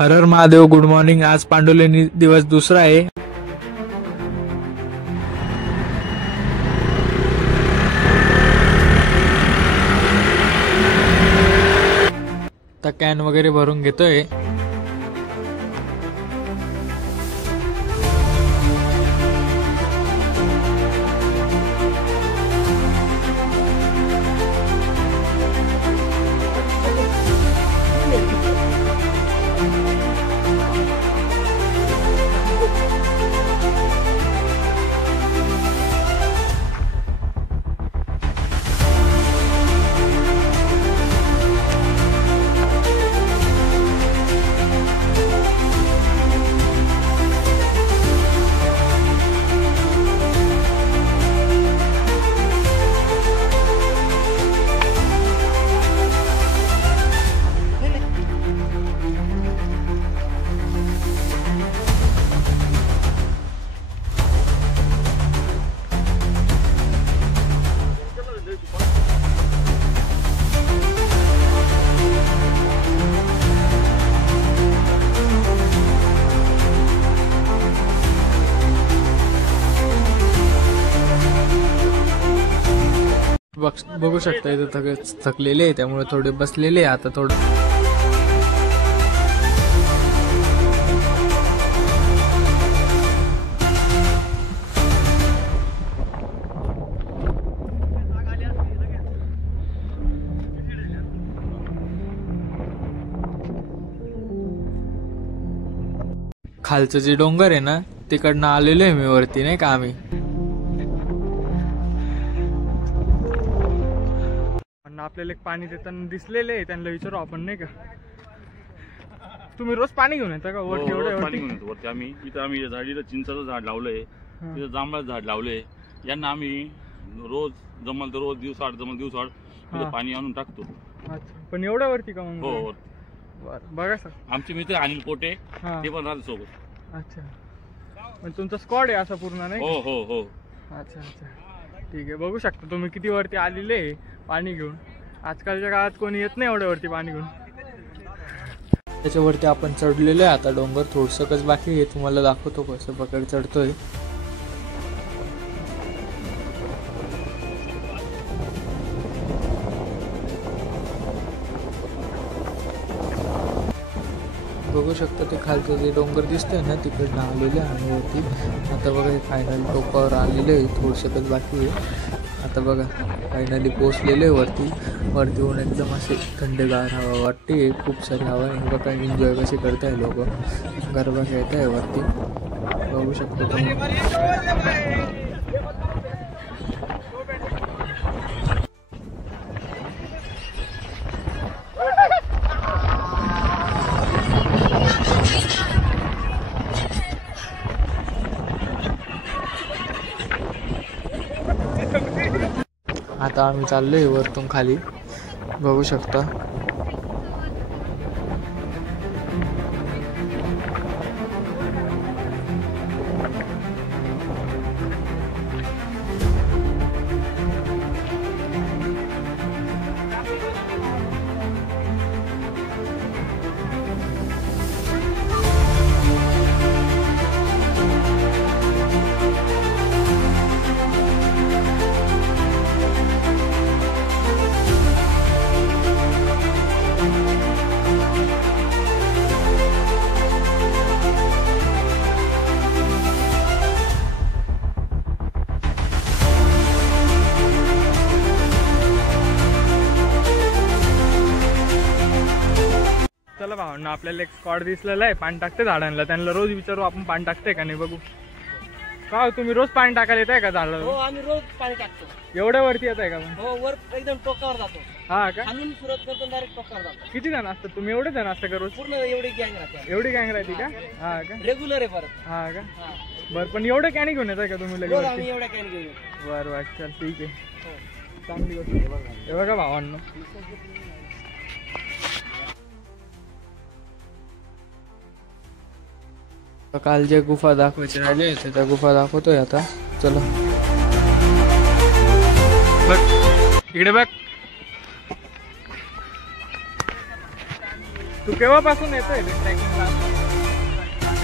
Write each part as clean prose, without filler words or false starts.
हर Har Mahadev. Good morning. आज पांडुलेनी दिवस दुसरा आहे. आता कॅन वगैरे भरून घेतोय. बघू शकता इथे थकलेले आहे, त्यामुळे थोडे बसलेले. आता थोडं खालचं जे डोंगर आहे ना तिकडनं आलेलो आहे मी वरती, नाही का. आम्ही आपल्याला एक पाणी देताना दिसलेले आहे, त्यांना विचारू आपण, नाही का. तुम्ही रोज पाणी घेऊन येता का वरती? एवढं पाणी घेऊन येतो वरती. आम्ही झाडीला चिंचाचं झाड लावलंय, तिथं जांभळाचं झाड लावलंय. यांना आम्ही रोज जमल तर रोज दिवसाआड तिथं पाणी आणून टाकतो. पण एवढ्या वरती का मग? हो. बघा सर, आमचे मित्र अनिल कोटे ते पण राहतात सोबत. अच्छा, पण तुमचा स्क्वॉड आहे असा पूर्ण, नाही? हो हो हो. अच्छा, ठीक आहे. बघू शकता तुम्ही किती वरती आलेले पाणी घेऊन. आजकालच्या काळात कोणी येत नाही एवढ्या वरती पाणी घेऊन. त्याच्यावरती आपण चढलेलो आहे. आता डोंगर थोडसंच बाकी आहे, तुम्हाला दाखवतो कसं प्रकारे चढतोय. बघू शकता ते खालचं जे डोंगर दिसतंय ना तिकडनं आलेले आणि वरती. आता बघा हे फायनल टोकावर आलेले आहे, थोडसंच बाकी आहे. आता बघा फायनली पोचलेले वरती होऊन एकदम असे थंडगार हवा वाटते, खूप सारी हवा आहे. बघा एन्जॉय कसे करताय लोक, गरबा खेळत आहे वरती, बघू शकतो तुम्ही. आता आम्ही चाललोय वरतून खाली, बघू शकता. चला भावना, आपल्याला एक स्पॉट दिसलेला आहे, पाणी टाकते झाडांना. त्यांना रोज विचारू आपण पाणी टाकते का नाही, बघू. का तुम्ही रोज पाणी टाकायला येत आहे का झाडाला? हो, आम्ही रोज पाणी टाकतो. एवढ्या वरती येत आहे का? हो, वर एकदम टोकावर जातो. हा का? आम्ही सुरुवात करतो डायरेक्ट टोकावर जातो. किती जण असतात तुम्ही? एवढे जण असता का रोज? पूर्ण एवढी गँग राहते. एवढी गँग राहते का? हा का? रेग्युलर आहे परत. हा का? बरं, पण एवढं कॅनी घेऊन येत आहे का तुम्ही लगेच? आम्ही एवढ्या कॅन घेऊन येतो. बरं, चल ठीक आहे. चांगली गोष्ट आहे. हे बघा भावांनो, काल जे गुफा दाखवायचे राहिले होते त्या गुफा दाखवतोय आता. चला बघ इकडे बघ. तू केव्हापासून येतोय ट्रॅकिंगला?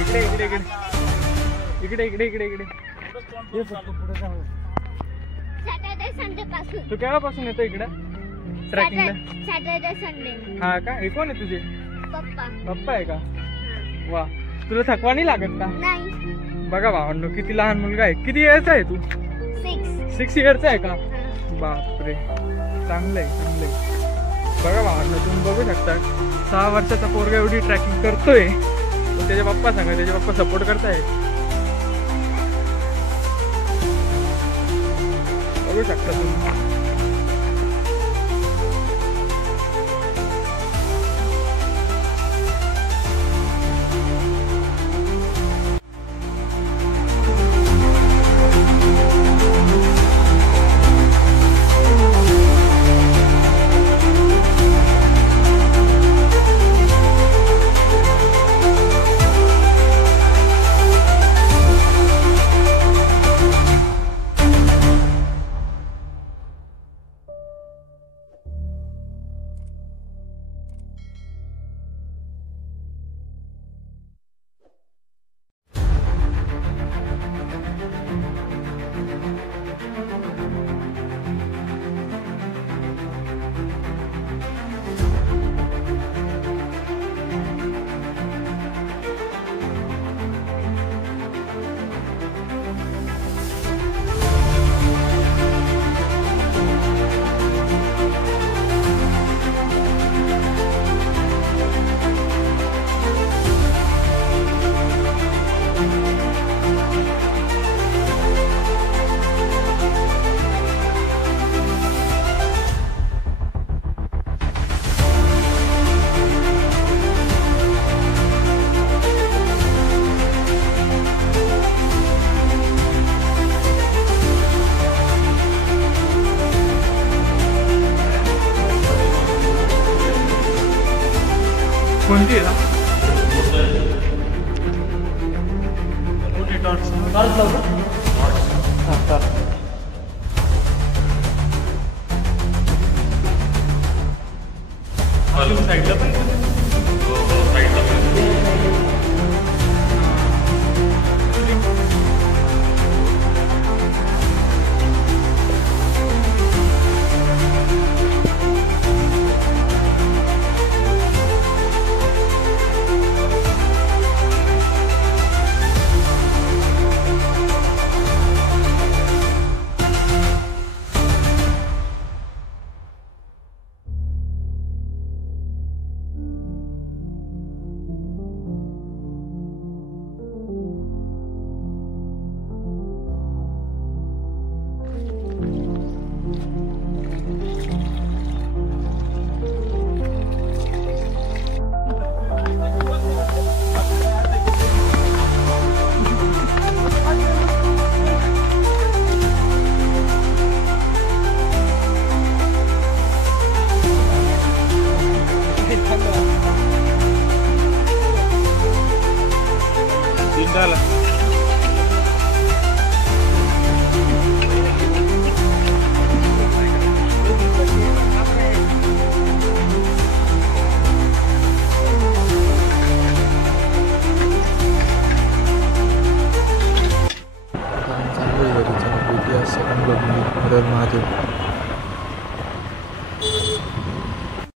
इकडे इकडे इकडे इकडे इकडे इकडे इकडे ये फक्त पुढे जाऊ. सॅटर्डे संडे पासून. तू केव्हापासून येतो इकडे ट्रॅकिंगला? Saturday Sunday. हा का? हे कोण आहे तुझे पप्पा. पप्पा आहे का? वा, तुला थकवा नाही लागत का? नाही. बघा भावांनो किती लहान मुलगा आहे. किती इयरचा आहे तू? 6 इयरचा आहे का? बापरे, चांगलंय चांगलंय. बघा भावांनो तुम्ही बघू शकता 6 वर्षाचा पोरगा एवढी ट्रॅकिंग करतोय. तो त्याचे पप्पा सांगा, त्याचे पप्पा सपोर्ट करतायत. बघू शकता तुम्ही. कोणती आहे? टॉर्च लावू का? हां टॉर्च. साईडला पण साईडला पण झालं. चालू आहे घरी, चला भेटूया सेकंड ब्लॉग मध्ये. महादेव.